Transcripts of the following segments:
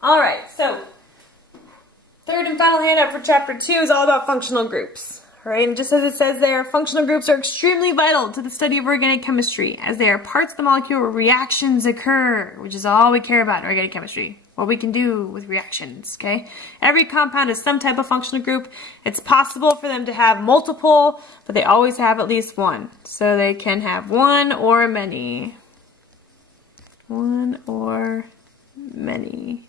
Alright, so third and final handout for chapter 2 is all about functional groups. Alright, and just as it says there, functional groups are extremely vital to the study of organic chemistry, as they are parts of the molecule where reactions occur, which is all we care about in organic chemistry. What we can do with reactions, okay? Every compound is some type of functional group. It's possible for them to have multiple, but they always have at least one. So they can have one or many. One or many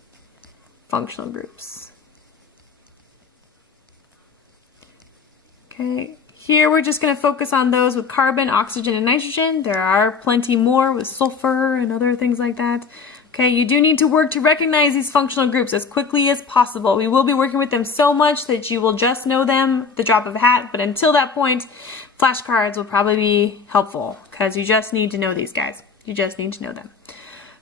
functional groups. Okay, here we're just going to focus on those with carbon, oxygen, and nitrogen. There are plenty more with sulfur and other things like that. Okay, you do need to work to recognize these functional groups as quickly as possible. We will be working with them so much that you will just know them at the drop of a hat, but until that point, flashcards will probably be helpful because you just need to know these guys. You just need to know them.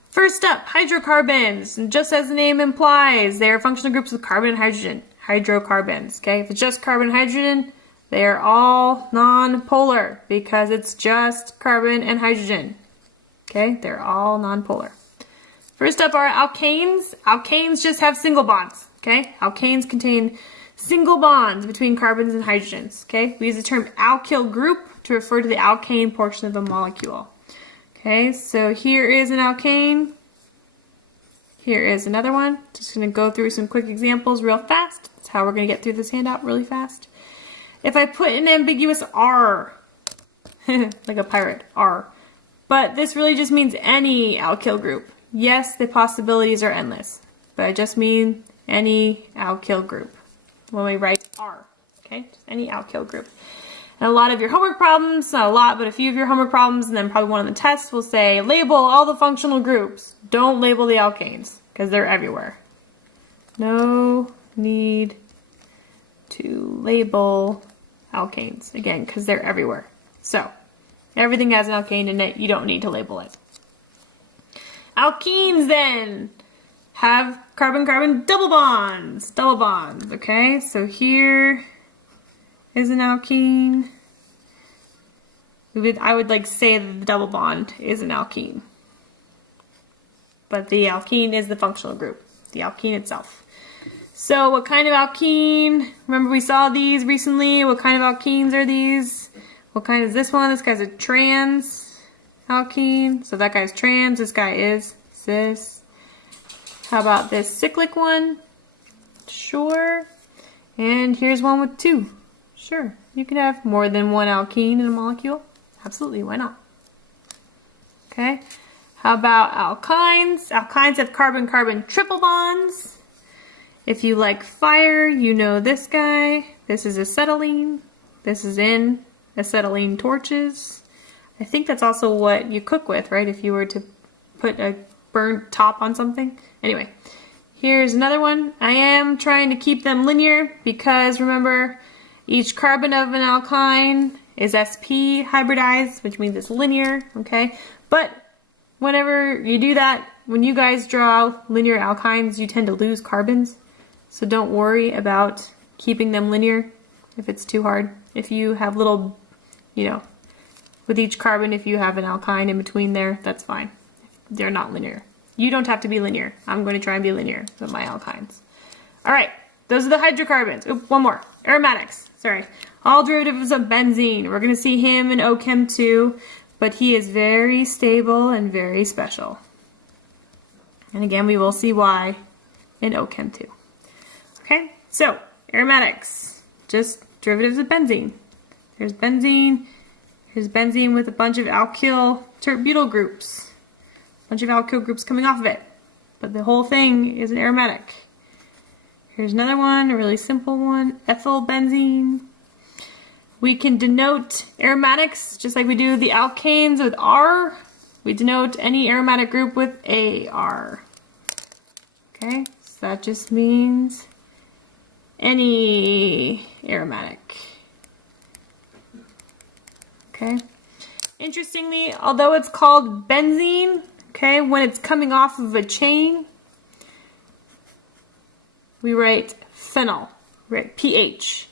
First up, hydrocarbons. And just as the name implies, they are functional groups with carbon and hydrogen. Hydrocarbons, okay? If it's just carbon and hydrogen, they are all non-polar because it's just carbon and hydrogen. Okay, they're all non-polar. First up are alkanes. Alkanes just have single bonds, okay? Alkanes contain single bonds between carbons and hydrogens, okay? We use the term alkyl group to refer to the alkane portion of a molecule. Okay, so here is an alkane. Here is another one. Just going to go through some quick examples real fast. That's how we're going to get through this handout really fast. If I put an ambiguous R, like a pirate, R, but this really just means any alkyl group. Yes, the possibilities are endless, but I just mean any alkyl group when we write R, okay? Just any alkyl group. And a lot of your homework problems, not a lot, but a few of your homework problems, and then probably one on the test will say, label all the functional groups. Don't label the alkanes, because they're everywhere. No need to label alkanes, again, because they're everywhere. So, everything has an alkane in it, you don't need to label it. Alkenes then have carbon-carbon double bonds. Double bonds, okay? So here is an alkene. I would like say that the double bond is an alkene. But the alkene is the functional group, the alkene itself. So what kind of alkene? Remember we saw these recently. What kind of alkenes are these? What kind is this one? This guy's a trans alkene. So that guy's trans, this guy is cis. How about this cyclic one? Sure. And here's one with two. Sure, you can have more than one alkene in a molecule. Absolutely, why not? Okay, how about alkynes? Alkynes have carbon-carbon triple bonds. If you like fire, you know this guy. This is acetylene. This is in acetylene torches. I think that's also what you cook with, right? If you were to put a burnt top on something. Anyway, here's another one. I am trying to keep them linear because remember, each carbon of an alkyne is sp hybridized, which means it's linear, okay? But whenever you do that, when you guys draw linear alkynes, you tend to lose carbons. So don't worry about keeping them linear if it's too hard. If you have little, with each carbon, if you have an alkyne in between there, that's fine. They're not linear. You don't have to be linear. I'm going to try and be linear with my alkynes. All right, those are the hydrocarbons. Oop, one more. Aromatics. Sorry. All derivatives of benzene. We're going to see him in OChem 2, but he is very stable and very special. And again, we will see why in OChem 2. Okay, so aromatics. Just derivatives of benzene. There's benzene. Here's benzene with a bunch of alkyl tert-butyl groups. A bunch of alkyl groups coming off of it. But the whole thing is an aromatic. Here's another one, a really simple one, ethyl benzene. We can denote aromatics just like we do the alkanes with R. We denote any aromatic group with AR. Okay, so that just means any aromatic. Okay. Interestingly, although it's called benzene, okay, when it's coming off of a chain, we write phenyl, right? PH,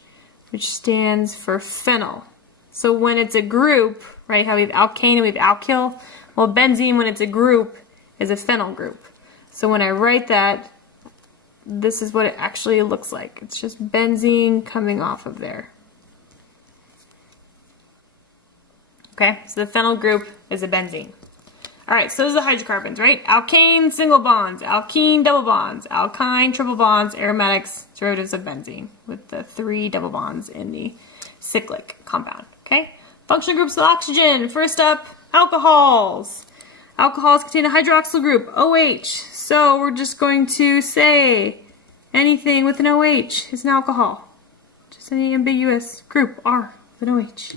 which stands for phenyl. So when it's a group, right, how we have alkane and we have alkyl, well, benzene, when it's a group, is a phenyl group. So when I write that, this is what it actually looks like. It's just benzene coming off of there. Okay, so the phenyl group is a benzene. All right, so those are the hydrocarbons, right? Alkane, single bonds, alkene, double bonds, alkyne, triple bonds, aromatics, derivatives of benzene, with the 3 double bonds in the cyclic compound, okay? Functional groups of oxygen. First up, alcohols. Alcohols contain a hydroxyl group, OH. So we're just going to say anything with an OH is an alcohol. Just any ambiguous group, R, with an OH,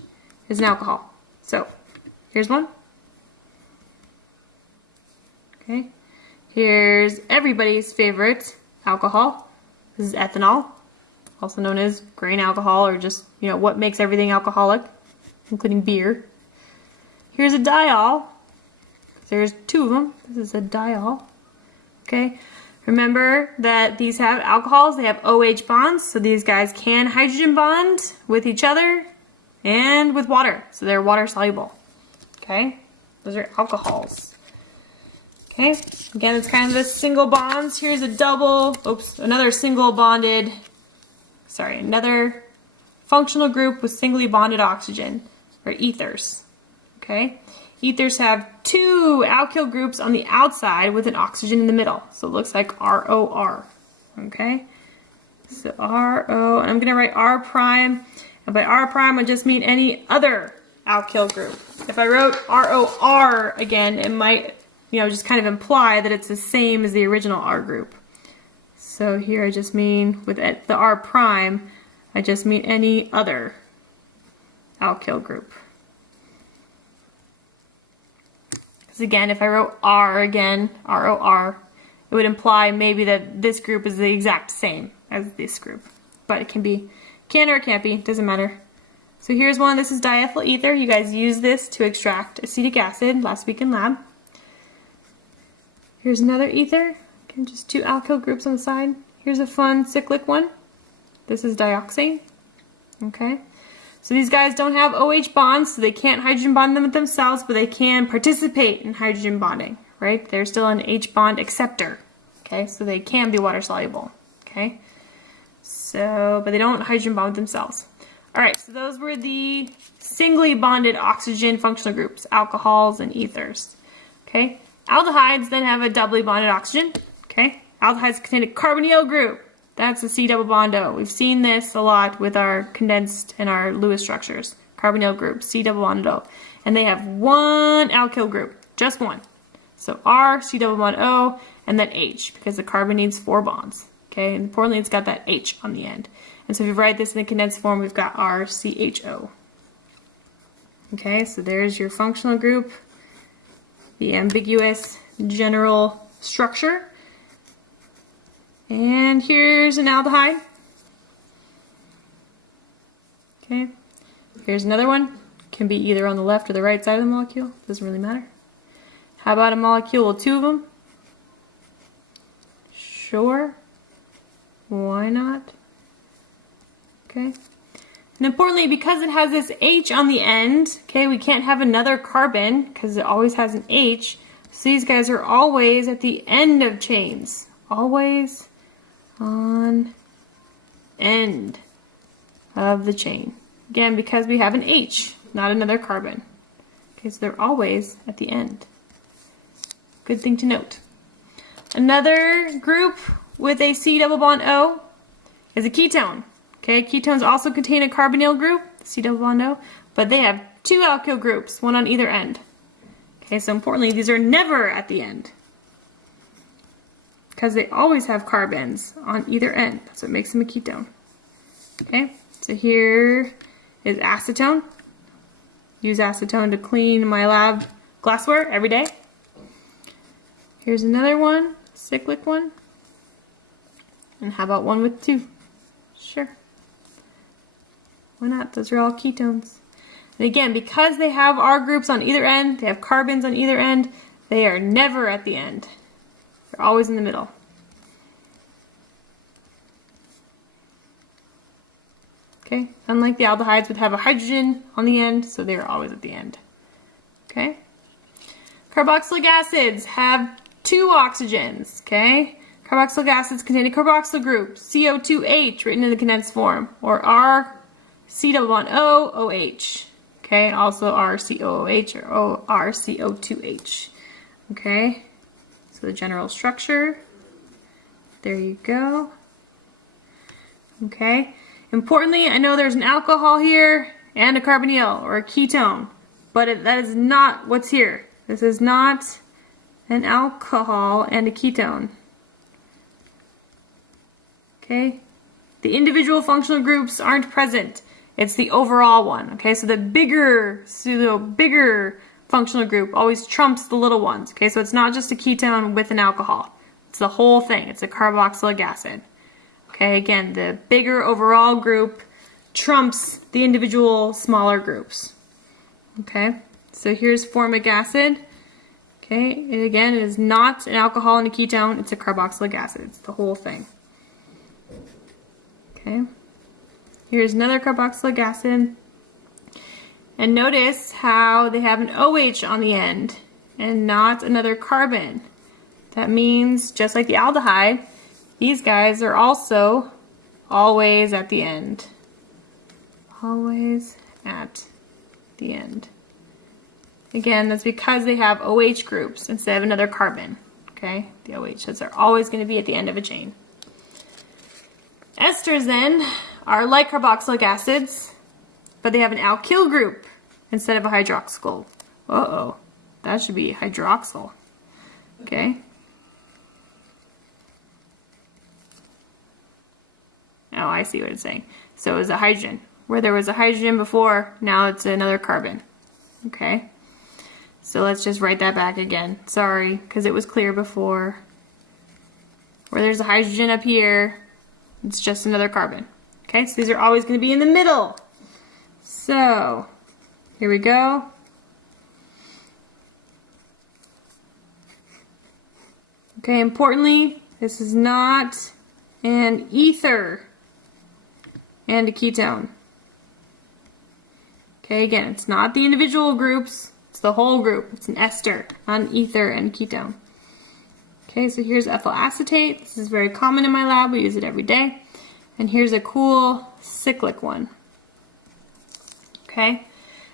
is an alcohol. So, here's one. Okay. Here's everybody's favorite alcohol. This is ethanol, also known as grain alcohol, or just, what makes everything alcoholic, including beer. Here's a diol. There's 2 of them. This is a diol. Okay. Remember that these have alcohols, they have OH bonds, so these guys can hydrogen bond with each other and with water, so they're water soluble. Okay, those are alcohols. Okay, again, it's kind of the single bonds. Here's a another single bonded, another functional group with singly bonded oxygen, or ethers. Okay, ethers have 2 alkyl groups on the outside with an oxygen in the middle, so it looks like ROR. Okay, so RO, and I'm going to write R prime. And by R prime, I just mean any other alkyl group. If I wrote ROR again, it might, just kind of imply that it's the same as the original R group. So here I just mean, with the R prime, I just mean any other alkyl group. Because again, if I wrote R again, ROR, it would imply maybe that this group is the exact same as this group. But it can or it can't be, doesn't matter. So here's one, this is diethyl ether. You guys used this to extract acetic acid last week in lab. Here's another ether, again, just 2 alkyl groups on the side. Here's a fun cyclic one. This is dioxane, okay? So these guys don't have OH bonds, so they can't hydrogen bond them with themselves, but they can participate in hydrogen bonding, right? They're still an H bond acceptor, okay? So they can be water soluble, okay? So, but they don't hydrogen bond themselves. All right, so those were the singly bonded oxygen functional groups, alcohols and ethers. Okay, aldehydes then have a doubly bonded oxygen. Okay, aldehydes contain a carbonyl group. That's a C double bond O. We've seen this a lot with our condensed and our Lewis structures. Carbonyl group, C double bond O. And they have 1 alkyl group, just 1. So R, C double bond O, and then H, because the carbon needs 4 bonds. Okay, and importantly, it's got that H on the end. And so if you write this in the condensed form, we've got RCHO. Okay, so there's your functional group, the ambiguous general structure. And here's an aldehyde. Okay, here's another one. Can be either on the left or the right side of the molecule, doesn't really matter. How about a molecule with 2 of them? Sure. Why not? Okay. And importantly, because it has this H on the end, okay, we can't have another carbon because it always has an H. So these guys are always at the end of chains. Always on end of the chain. Again, because we have an H, not another carbon. Okay, so they're always at the end. Good thing to note. Another group with a C double bond O is a ketone. Okay, ketones also contain a carbonyl group, C double bond O, but they have 2 alkyl groups, 1 on either end. Okay, so importantly, these are never at the end because they always have carbons on either end. That's what makes them a ketone. Okay, so here is acetone. Use acetone to clean my lab glassware every day. Here's another one, cyclic one. And how about one with 2? Sure. Why not? Those are all ketones. And again, because they have R groups on either end, they have carbons on either end, they are never at the end. They're always in the middle. Okay, unlike the aldehydes would have a hydrogen on the end, so they're always at the end. Okay? Carboxylic acids have 2 oxygens, okay? Carboxylic acids contain a carboxyl group, Ch2H, written in the condensed form, or RC-double-bond-O-OH. Okay, and also RCOOH or RCO2H. Okay, so the general structure. There you go. Okay, importantly, I know there's an alcohol here and a carbonyl or a ketone, but that is not what's here. This is not an alcohol and a ketone. Okay, the individual functional groups aren't present. It's the overall one. Okay, so the bigger functional group always trumps the little ones. Okay, so it's not just a ketone with an alcohol. It's the whole thing. It's a carboxylic acid. Okay, again, the bigger overall group trumps the individual smaller groups. Okay, so here's formic acid. Okay, and again, it is not an alcohol and a ketone. It's a carboxylic acid. It's the whole thing. Okay, here's another carboxylic acid. And notice how they have an OH on the end and not another carbon. That means, just like the aldehyde, these guys are also always at the end. Always at the end. Again, that's because they have OH groups instead of another carbon. Okay, the OHs are always going to be at the end of a chain. Esters then are like carboxylic acids, but they have an alkyl group instead of a hydroxyl. Uh-oh, that should be hydroxyl. Okay. Oh, I see what it's saying. So it was a hydrogen. Where there was a hydrogen before, now it's another carbon. Okay. So let's just write that back again. Sorry, because it was clear before. Where there's a hydrogen up here, it's just another carbon. Okay, so these are always going to be in the middle. So, here we go. Okay, importantly, this is not an ether and a ketone. Okay, again, it's not the individual groups, it's the whole group. It's an ester, not an ether and a ketone. Okay, so here's ethyl acetate. This is very common in my lab. We use it every day. And here's a cool cyclic one. Okay,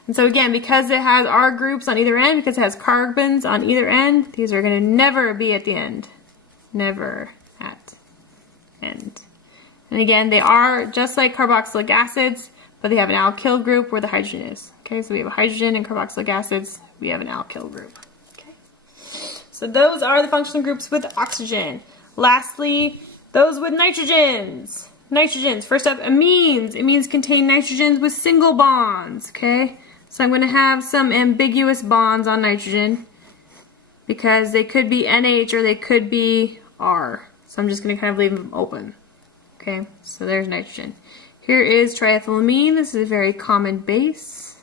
and so again, because it has R groups on either end, because it has carbons on either end, these are going to never be at the end. Never at end. And again, they are just like carboxylic acids, but they have an alkyl group where the hydrogen is. Okay, so we have a hydrogen in carboxylic acids. We have an alkyl group. Okay, so those are the functional groups with oxygen. Lastly, those with nitrogens. Nitrogens. First up, amines. Amines contain nitrogens with single bonds. Okay, so I'm going to have some ambiguous bonds on nitrogen because they could be NH or they could be R. So I'm just going to kind of leave them open. Okay, so there's nitrogen. Here is triethylamine. This is a very common base.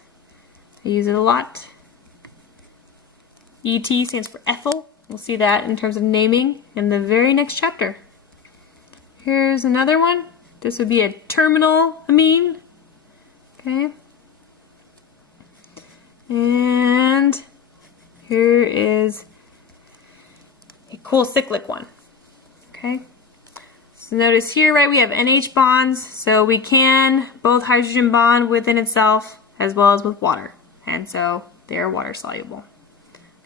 I use it a lot. ET stands for ethyl. We'll see that in terms of naming in the very next chapter. Here's another one. This would be a terminal amine. Okay. And here is a cool cyclic one. Okay. So notice here, right, we have NH bonds, so we can both hydrogen bond within itself as well as with water. And so they are water soluble.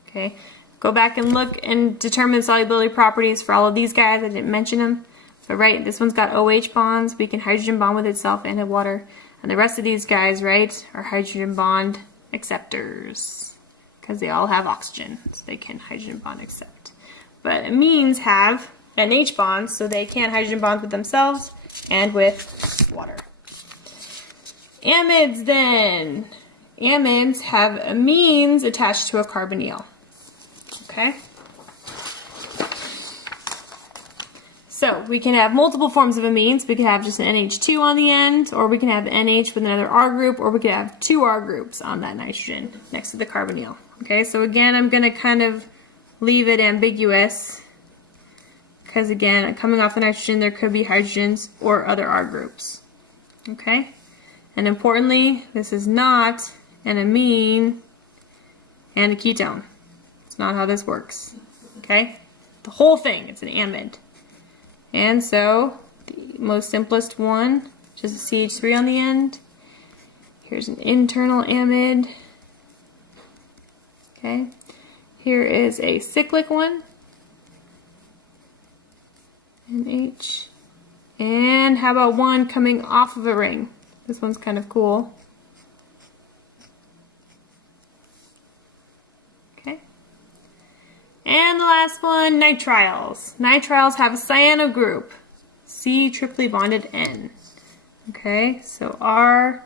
Okay. Go back and look and determine the solubility properties for all of these guys. I didn't mention them. But right, this one's got OH bonds. We can hydrogen bond with itself and have water. And the rest of these guys, right, are hydrogen bond acceptors. Because they all have oxygen, so they can hydrogen bond accept. But amines have NH bonds, so they can hydrogen bond with themselves and with water. Amides then. Amides have amines attached to a carbonyl. Okay? So we can have multiple forms of amines. We can have just an NH2 on the end, or we can have NH with another R group, or we can have two R groups on that nitrogen next to the carbonyl. Okay, so again, I'm going to kind of leave it ambiguous because again, coming off the nitrogen, there could be hydrogens or other R groups. Okay, and importantly, this is not an amine and a ketone. It's not how this works. Okay, the whole thing, it's an amide. And so the most simplest one, just a CH3 on the end. Here's an internal amide. Okay. Here is a cyclic one. NH. And how about one coming off of a ring? This one's kind of cool. Okay. And the last one, nitriles. Nitriles have a cyano group, C triply bonded N. Okay, so RCN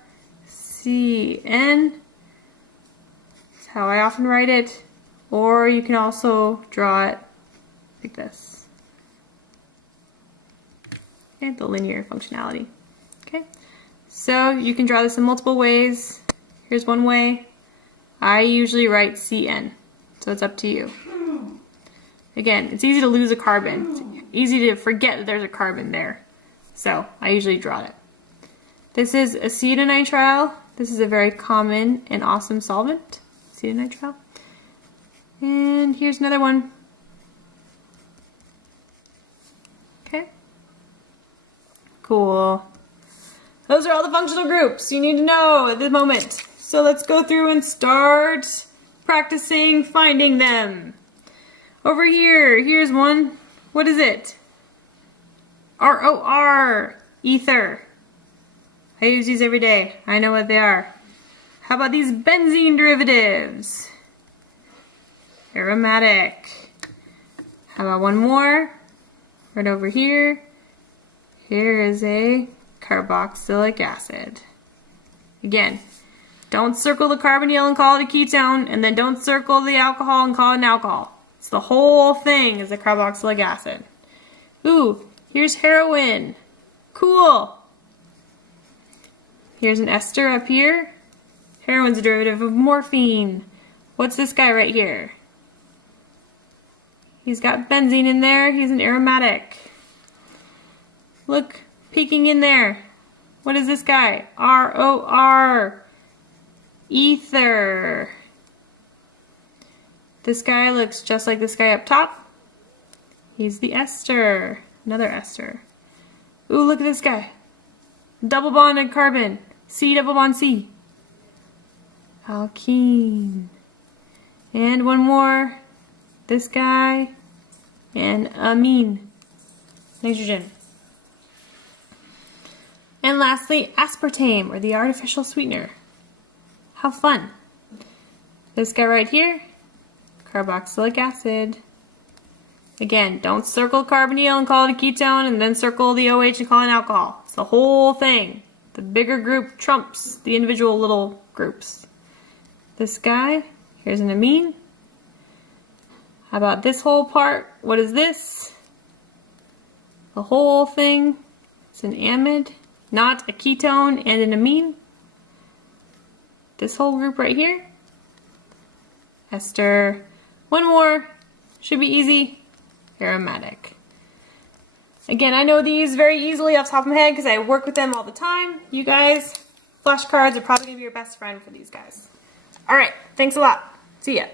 is how I often write it, or you can also draw it like this. Okay, the linear functionality. Okay, so you can draw this in multiple ways. Here's one way. I usually write CN, so it's up to you. Again, it's easy to lose a carbon. It's easy to forget that there's a carbon there. So I usually draw it. This is acetonitrile. This is a very common and awesome solvent, acetonitrile. And here's another one. Okay. Cool. Those are all the functional groups you need to know at the moment. So let's go through and start practicing finding them. Over here, here's one. What is it? ROR, ether. I use these every day. I know what they are. How about these benzene derivatives? Aromatic. How about one more? Right over here. Here is a carboxylic acid. Again, don't circle the carbonyl and call it a ketone, and then don't circle the alcohol and call it an alcohol. It's the whole thing is a carboxylic acid. Ooh, here's heroin. Cool. Here's an ester up here. Heroin's a derivative of morphine. What's this guy right here? He's got benzene in there. He's an aromatic. Look, peeking in there. What is this guy? ROR. Ether. This guy looks just like this guy up top. He's the ester. Another ester. Ooh, look at this guy. Double bonded carbon. C double bond C. Alkene. And one more. This guy. And amine. Nitrogen. And lastly, aspartame, or the artificial sweetener. How fun. This guy right here. Carboxylic acid. Again, don't circle carbonyl and call it a ketone, and then circle the OH and call it an alcohol. It's the whole thing. The bigger group trumps the individual little groups. This guy, here's an amine. How about this whole part? What is this? The whole thing. It's an amide, not a ketone and an amine. This whole group right here. Ester. One more. Should be easy. Aromatic. Again, I know these very easily off the top of my head because I work with them all the time. You guys, flashcards are probably going to be your best friend for these guys. Alright, thanks a lot. See ya.